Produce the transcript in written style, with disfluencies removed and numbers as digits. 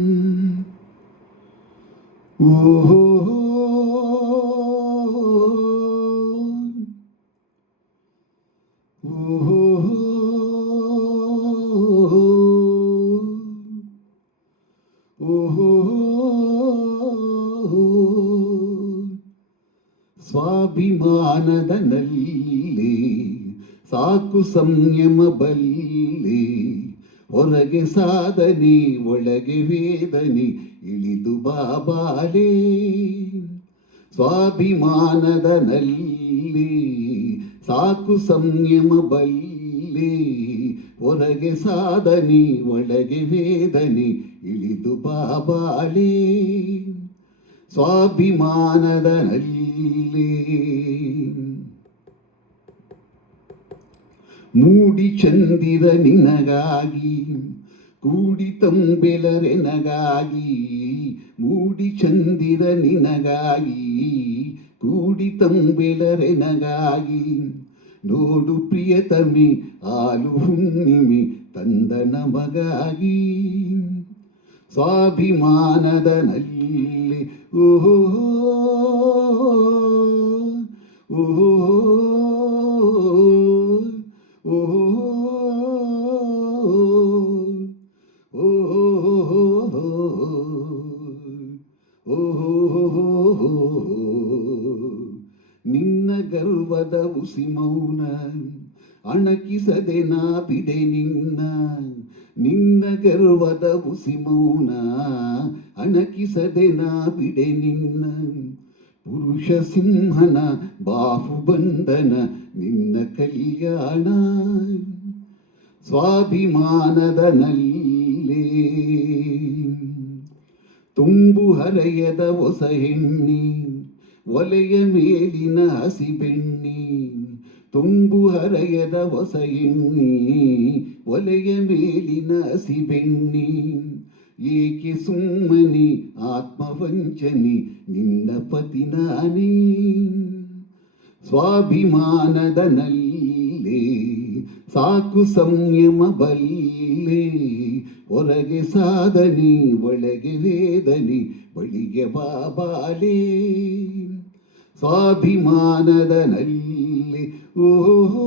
ಓಹೋ ಸ್ವಾಭಿಮಾನದ ನಲ್ಲಿ ಸಾಕು ಸಂಯಮ ಬಲ್ಲಿ, ಹೊರಗೆ ಸಾಧನೆ ಒಳಗೆ ವೇದನೆ ಇಳಿದು ಬಾಬಾಲೇ. ಸ್ವಾಭಿಮಾನದ ನಲ್ಲಿ ಸಾಕು ಸಂಯಮ ಬಲ್ಲಿ, ಹೊರಗೆ ಸಾಧನೆ ಒಳಗೆ ವೇದನೆ ಇಳಿದು ಬಾಬಾಲೇ. ಸ್ವಾಭಿಮಾನದ ನಲ್ಲಿ ಮೂಡಿ ಚಂದಿರ ನಿನಗಾಗಿ, ಕೂಡಿ ತಂಬೆಲರೆನಗಾಗಿ. ಮೂಡಿ ಚಂದಿರ ನಿನಗಾಗಿ, ಕೂಡಿ ತಂಬೆಲರೆನಗಾಗಿ. ನೋಡು ಪ್ರಿಯತಮಿ ಹಾಲು ಹುಣ್ಣಿಮೆ ತಂದ ನಮಗಾಗಿ. ಸ್ವಾಭಿಮಾನದ ನಲ್ಲಿ ಓಹೋ ಓಹೋ ನಿನ್ನ ಗರ್ವದ ಉಸಿ ಮೌನ ಅಣಕಿಸದೆ ನಾ ಬಿಡೆ ನಿನ್ನ. ನಿನ್ನ ಗರ್ವದ ಉಸಿ ಮೌನ ಅಣಕಿಸದೆ ನಾ ಬಿಡೆ ನಿನ್ನ. ಪುರುಷ ಸಿಂಹನ ಬಾಹುಬಂಧನ ನಿನ್ನ ಕಲ್ಯಾಣ. ಸ್ವಾಭಿಮಾನದ ನಲ್ಲಿ ತುಂಬು ಹರೆಯದ ಹೊಸ ಹೆಣ್ಣಿ, ಒಲೆಯ ಮೇಲಿನ ಹಸಿಬೆಣ್ಣಿ. ತುಂಬು ಹರೆಯದ ಹೊಸ ಎಣ್ಣಿ, ಒಲೆಯ ಮೇಲಿನ ಹಸಿಬೆಣ್ಣಿ. ಏಕೆ ಸುಮ್ಮನೆ ಆತ್ಮವಂಚನೆ ನಿನ್ನ ಪತಿ ನಾನೇ. ಸ್ವಾಭಿಮಾನದ ನಲ್ಲಿ ಸಾಕು ಸಂಯಮ ಬಲ್ಲೆ, ಹೊರಗೆ ಸಾಧನೆ ಒಳಗೆ ವೇದನೆ ಬಳಿಗೆ ಬಾಬಾಲೇ. ಸ್ವಾಭಿಮಾನದ ನಲ್ಲಿ ಓಹೋ